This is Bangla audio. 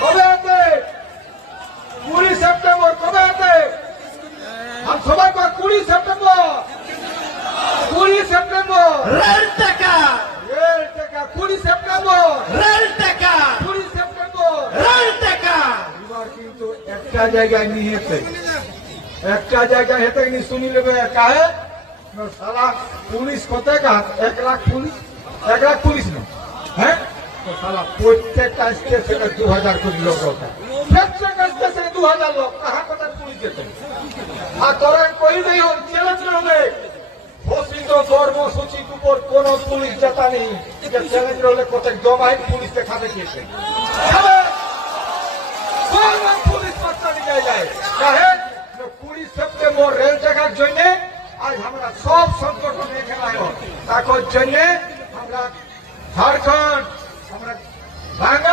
কবে আছে 20 সেপ্টেম্বর কবে আছে हम সবাই কয় 20 সেপ্টেম্বর 20 সেপ্টেম্বর রেল টাকা 20 সেপ্টেম্বর রেল টাকা 20 সেপ্টেম্বর রেল টাকা এবার কিন্তু একটা জায়গায় নিয়েছে একটা জায়গায় হেতে নি শুনি লেবে কাহে সালা পুলিশ কত টাকা 1 লাখ পুলিশ না হ্যাঁ তো সালা প্রত্যেকটা স্টেশনে 2000 কোটি লোক होता প্রত্যেকটা স্টেশনে 2000 লোক कहां কত পুলিশ যেতে আর তোরা কই দেই হল চ্যালেঞ্জ হবে ঘোষিত কর্মসূচির উপর কোন পুলিশ যেতা নেই যে চ্যালেঞ্জ হলে কত জমাই পুলিশ দেখাবে কেসে পুলিশ পাত্তা দিয়ে যায় কাহে 20 সেপ্টেম্বর রেল টাকার জন্য আজ আমরা সব সংগঠন এখানে আয় তাকর জন্য আমরা ঝাড়খণ্ড আমরা বাংলা